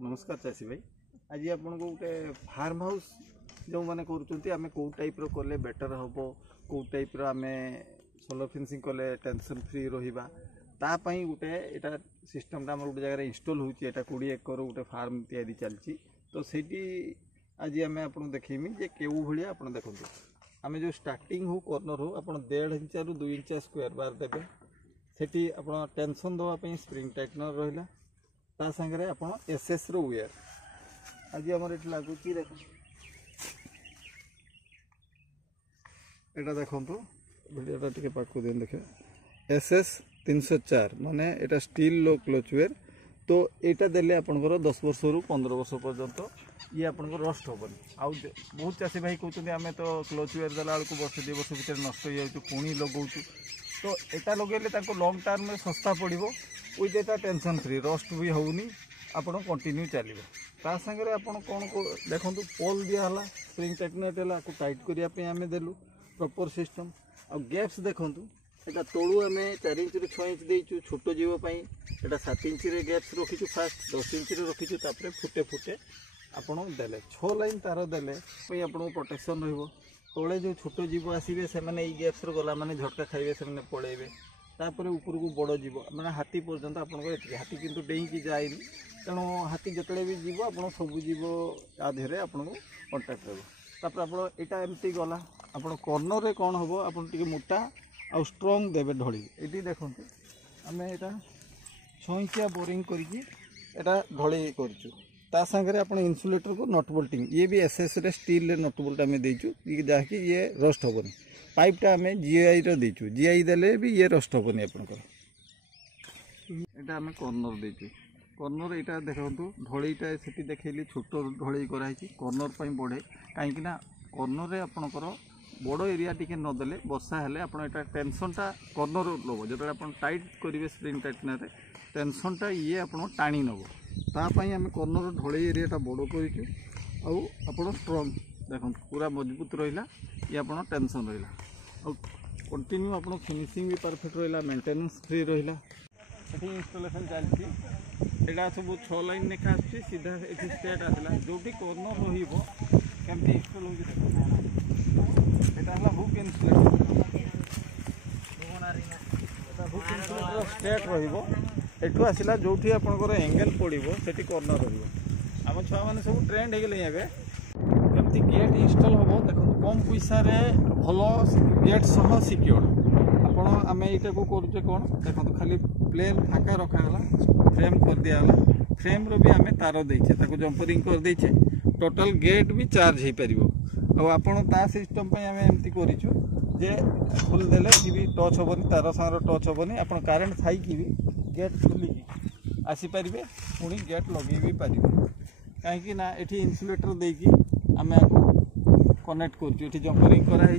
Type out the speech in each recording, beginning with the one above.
नमस्कार चाषी भाई। आज आपन को गोटे फार्म हाउस जो मैंने करें कौ टाइप कले बेटर हम कौ टाइप आम सोलर फेंसिंग कले टेंशन फ्री रहा तापाई गोटे यहाँ सिस्टमटा आम गोटे जगह इनस्टॉल होता 20 एकर गोटे फार्म तैयारी चलती तो सीटी आज आम आपको देखमी जे केउ भाया आप देखो आम जो स्टार्टिंग हो कर्नर हो आप 1.5 इंच रु 2 इंच स्क्वायर बार देवे से आप टेंशन देवाई स्प्रिंग टाइटनर रहा ता सागर आप एसएस रो वेयर आज आम ये लगुच देख देखो भिडियोटा टे पाक दिन देखे एसएस 304 माने एटा स्टील लो क्लच वेयर तो यहाँ देले आपंकर 10 वर्ष रु 15 वर्ष पर्यंत ये आपको रस्ट हेनी आउ बहुत चाषी भाई कहते आम तो क्लच वेयर देला बेलू वर्ष 2 वर्ष भितर नष्ट हो जाऊँ पुणी लगाऊँ तो यहाँ लगे लंग टर्म में सस्ता पड़ो with Etah tension free rust भी होनी आपड़ कंटिन्यू चलो ता सागर आप कौन देखो पोल दिहला स्प्रिंग टाइटनेट है टाइट करने आम देलु प्रॉपर सिस्टम आ गैप्स देखूँ यहाँ तलू आम 4 इंच रु 6 इंच देचु छोट जीवपाई यहाँ 7 इंच गैप्स रखीचु फास्ट 10 इंच रखीचु तापर फुटे फुटे आपड़ देले 6 लाइन तार देले आपको प्रोटेक्शन रही तले जो छोट जीव आसवे से गैप्स गला मैंने झटका खाइबे से पड़ेबे तापर ऊपर को बड़ जीव मैंने हाथी पर्यंत आपको हाथी किंतु डेईकी जाएनि तेणु हाथी जिते भी जीव आप सब जीव आधे आपको कंटाक्ट रहा आप यहाँ एमती गला आप कर्नर रे कौन हम आप मोटा आ स्ट्रंग देवे ढली ये देखो आम यहाँ 6 इंचिया बोरिंग करके ढली कर सागर आप इन्सुलेटर को नट बोल्टिंग ये भी एसएस रे स्टील नट बोल्ट आम देचु जहाँकि ये रस्ट हेनी पाइपटा आम जीआई रीचु जीआई देले भी ये रस्ट हेनी आपंकर यहाँ आम कर्नर देचु कर्नर यहाँ देखो ढलईटा से देखली छोट ढलई कराई कर्नर पर बढ़े कहीं कर्नर में आपंकर बड़ एरिया टी नदेले बर्षा हेले आप टेंशनटा कर्नर लब जो आप टाइट करेंगे स्प्रिंग टाइटनर टेंशनटा ये आप टाणी नब तापाई आम कर्नर ढलई एरियाटा बड़ कर स्ट्रंग देखो पूरा मजबूत रहा ये आप टेंशन रहा कंटिन्यू आप फिनिशिंग भी परफेक्ट रहा मेंटेनेंस फ्री रहा ये इंस्टॉलेशन चलती यहाँ सब 6 लाइन लेखा सीधा ये स्टेट आसला जो कर्नर रमती इंस्टॉल होता hook insulator hook insulator state रु आसला जो आपंकर एंगल पड़ो से कर्नर रम छुआ मैंने सब ट्रेंड हो गए कमी गेट इनस्टॉल हम देखो कम पैसा भल गेट सह सिक्योर आपड़ आम यहाँ को करुचे कौन देखो खाली प्लेन फाका रखाला फ्रेम कर दिगला फ्रेम रो भी आम तार देचे जंपरिंग कर देचे टोटल गेट भी चार्ज हो पार आपड़ ता सिस्टम आम एमती करूँ जे खोल देले कि भी टच हेनी तार सागर टच हेनी आप कारेन्ट थी भी गेट खोलिकी आसीपारे पुणी गेट लगे भी पारे कहीं ये इन्सुलेटर देकी आम आपको कनेक्ट कर जंपरिंग कराई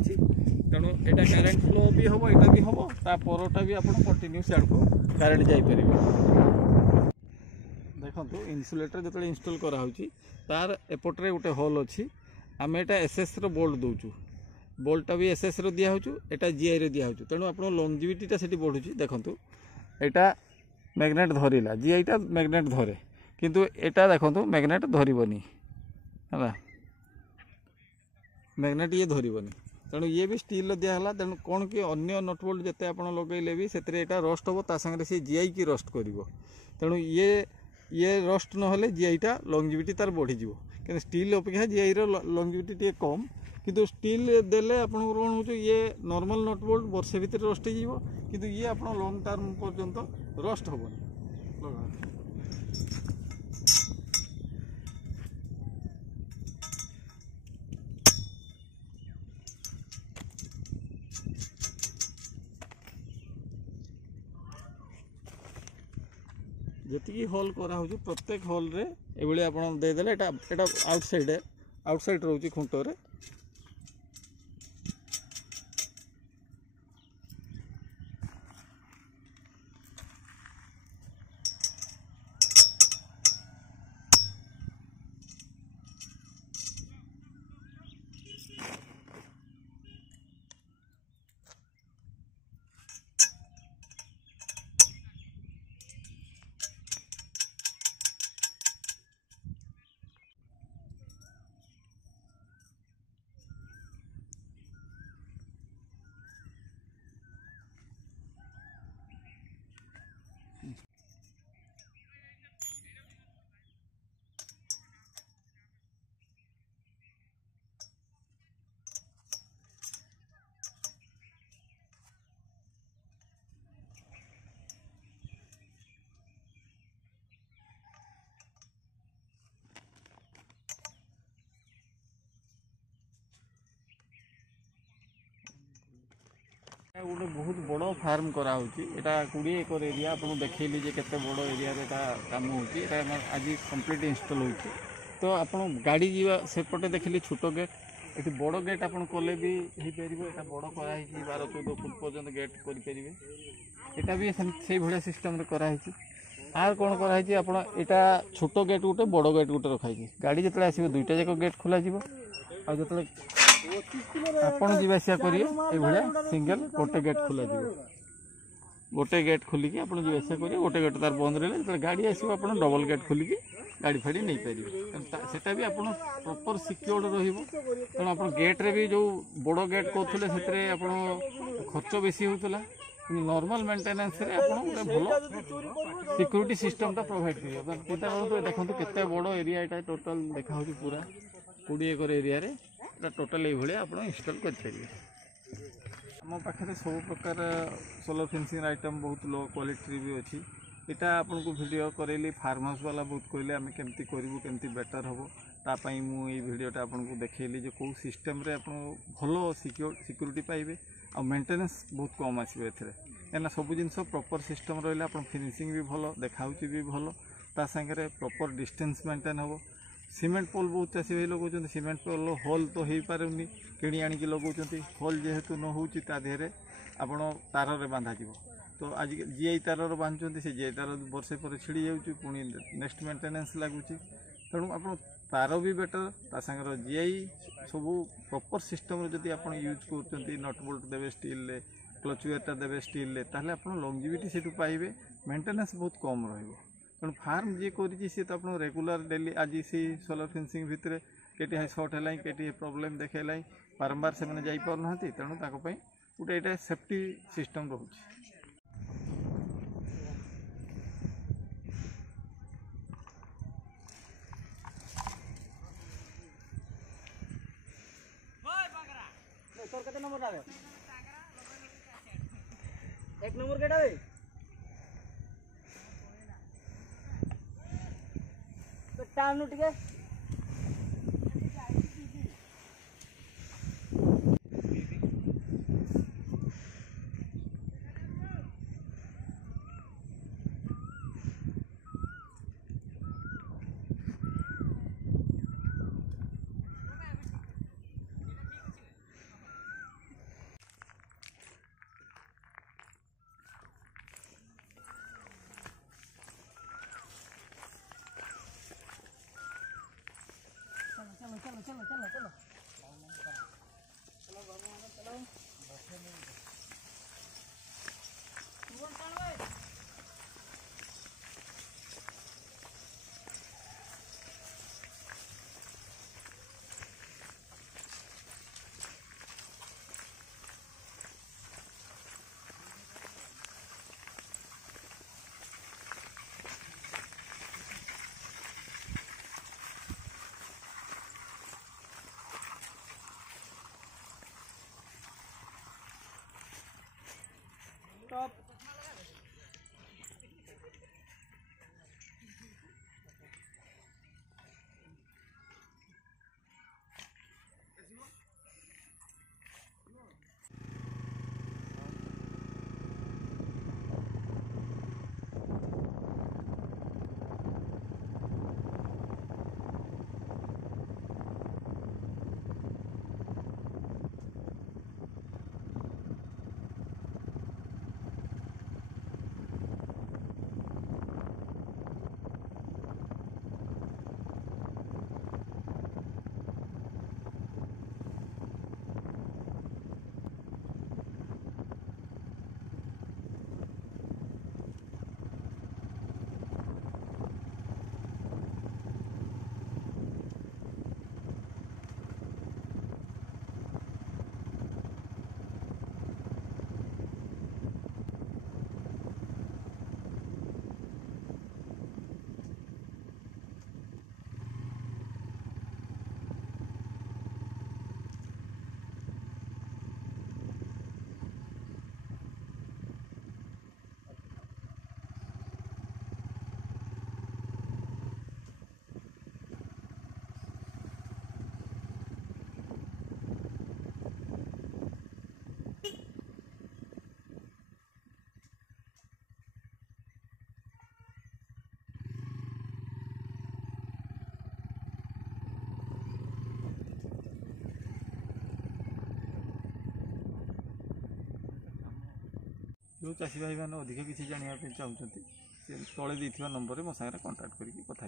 तेणु यहाँ कारेन्ट फ्लो भी हम यहाँ भी हम तापरटा भी आप कंटिन्यू सियाड़ को कारेन्ट जापर देखो इन्सुलेटर जो इनस्टॉल कराऊँच तार एपटे गोटे होल अच्छी आम यहाँ एसएस रो बोल्ट दूचु बोल्टा भी एसएस रो दिया यहाँ जीआई रो दिया तेणु आप लंजिविटीटा से बढ़ुची देखूँ यहाँ मैग्नेट धरला जीआईटा मैग्नेट धरे किंतु यहाँ देखो मैग्नेट धरबनी है मैग्नेट ये धरबनी तेणु ये भी स्टील दिहला तेणु कौन कि अन्य नट बोल्ट जिते आप लगेले भी से रस्ट हम तांगे सी जीआई की रस्ट कर तेणु ये रस्ट ना जीआईटा लंजिविटी तार बढ़ीज कि स्टील अपेक्षा जीआई लंजिविटी टे कम किंतु स्टील देले आपन कौन हो ये नॉर्मल नट बोल्ट वर्षे भितर रस्ट हो किंतु ये आप लंग टर्म पर्यंत रस्ट हेनी जी हॉल करा प्रत्येक हॉल रे ये आप देदेले आउटसाइड रोचे खुंटर गोटे बहुत बड़ फार्म करा एटा 20 एकर एरिया आपको देखली जे केते बड़ एरिया रे काम होची आज कंप्लीट इंस्टॉल होची। तो आपण गाड़ी जीवा सेपटे देखली छोट गेट ये बड़ गेट आप कले भी हो पार एटा बड़ कराई 12-14 फुट पर्यंत गेट करें एटा भी से भाया सिस्टम कराई आर कौन कराई आप छोट गेट गोटे बड़ गेट गोटे रखाई गाड़ी जो आस दुईटा जाक गेट खोल जो आपड़ जावासिया करेंगे ये सिंगल गोटे गेट खोल गोटे गेट खोलिकी आप जावासिया करेंगे गोटे गेट तार बंद रहे जो गाड़ी आसो आप डबल गेट खोलिकी गाड़ी फाड़ी नहीं पारे सेटा भी आप प्रॉपर सिक्योर्ड तेणु आप गेट्रे भी जो बड़ गेट कहते से खर्च बेसी होता नॉर्मल मेंटेनेंस रे आप भल सिक्योरिटी सिस्टमटा प्रोवाइड कर चिंता करूँ देखो केते बड़ एरिया यहाँ टोटाल देखा पूरा 20 एकर एरिया रे टोटाल ये आप इंस्टॉल करेंगे। आम पाखे सब प्रकार सोलर फेंसिंग आइटम बहुत लो क्वालिटी भी अच्छी यहाँ आपको वीडियो करेली फार्म हाउस वाला बहुत कहले आम केमती करूँ केमती बेटर हम तापाई मुझे वीडियोटा आपको देखली जो कौ सिस्टम रे आप भल सिक्योरिटी पाइबे आ मेंटेनेंस बहुत कम आसो एना सब जिन प्रॉपर सिस्टम रहा आप फिनिशिंग भी भल देखा भी भल ता सागे प्रॉपर डिस्टेंस मेंटेन हम सीमेंट पोल बहुत चाषी भाई लगुच सीमेंट पोल होल तो हो पारे कि आणिकी लगुच होल जेहेतु न हो देहरे आप तार रे बांधा जीव तो आज जीआई तार बांधुंट से जीआई तार वर्षे पर छिड़ी जाऊँगी पुणी नेक्स्ट मेंटेनेंस लगुच तेणु आप तार भी बेटर ता सागर जीआई सब प्रॉपर सिस्टम जदि आप यूज कर नट बोल्ट देवे स्टील क्लच वेयरटा देवे स्टील ताहले आप लॉन्जिविटी से पाइबे मेंटेनेंस बहुत कम रहिबो तेणु फार्म जी करी सी तो आप रेगुलर डेली आज से सोलर फेंसिंग भितर के सर्ट है के प्रोब्लेम देखला बारंबार से मैंने जापारना तेणु गोटे यहाँ सेफ्टी सिस्टम रोचे। एक नंबर गेट है तो टाइम टिके जो चाषी भाई मैंने अधिक किसी जानापी चाहते सी तले नंबर में मो सागर कंटाक्ट करके कथा।